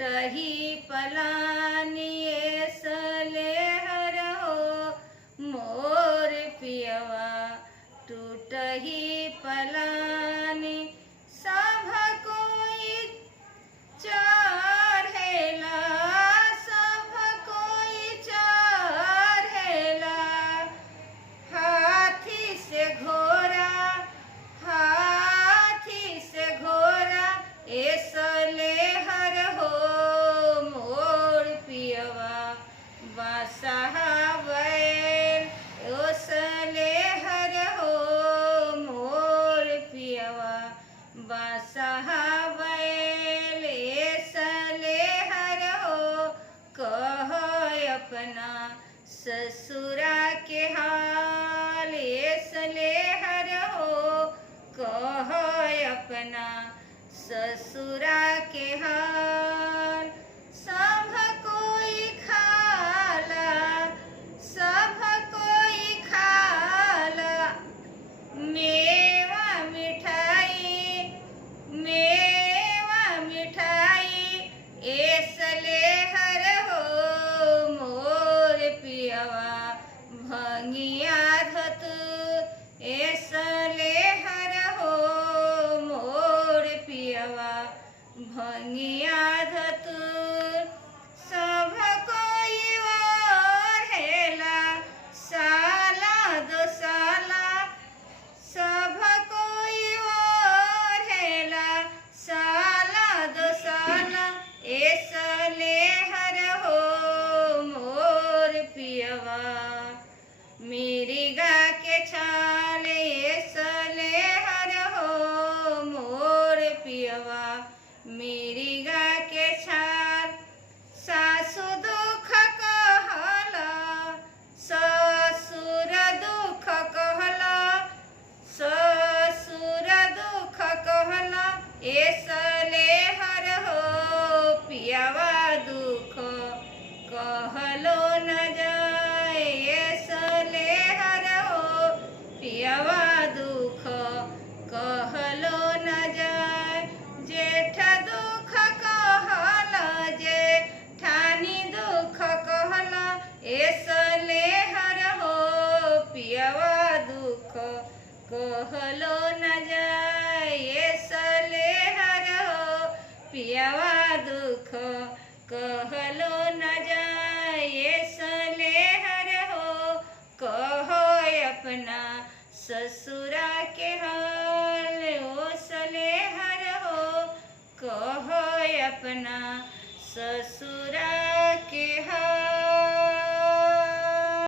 टूटही पलानिए सलेहर हो मोर पियवा टूटही पलानी सब कोई चढ़ेला सब कोई चढ़ेला हाथी से घोड़ा ए सलेहर हो मोर पियवा बासहा बैल ओ सलेहर हो मोर पियवा बासहा बैल ए सलेहर हो कह अपना ससुरा के हाल ए सलेहर हो कह अपना ससुरा के हाल सब कोई खाला सब कोई खाला मेवा मिठाई ए सलेहर हो मोर पियवा भंगिया धतु ए सलेहर हो मोर पियवा भंगिया धतुर सब कोई ओढ़ेला साला दो साला सब कोई ओढ़ेला साला दो साला ए सलेहर हो मोर पियवा मेरी गा के छाल ए सलेहर हो मोर पियवा मेरी गा के छाल सासु दुख कहला ससुर दुख कहला ससुर दुख कहला ए सलेहर हो पियवा दुख कहलो न जाए ए सलेहर हो पियवा दुख कहलो न जाए जेठ दुख कहला जेठानी दुख कहला ए सलेहर हो पियवा दुख कहलो न जाए ए सलेहर हो पियवा दुख कहलो न जाए ए सलेहर हो कहो अपना ससुरा के हाल ओ सलेहर हो कहो अपना ससुरा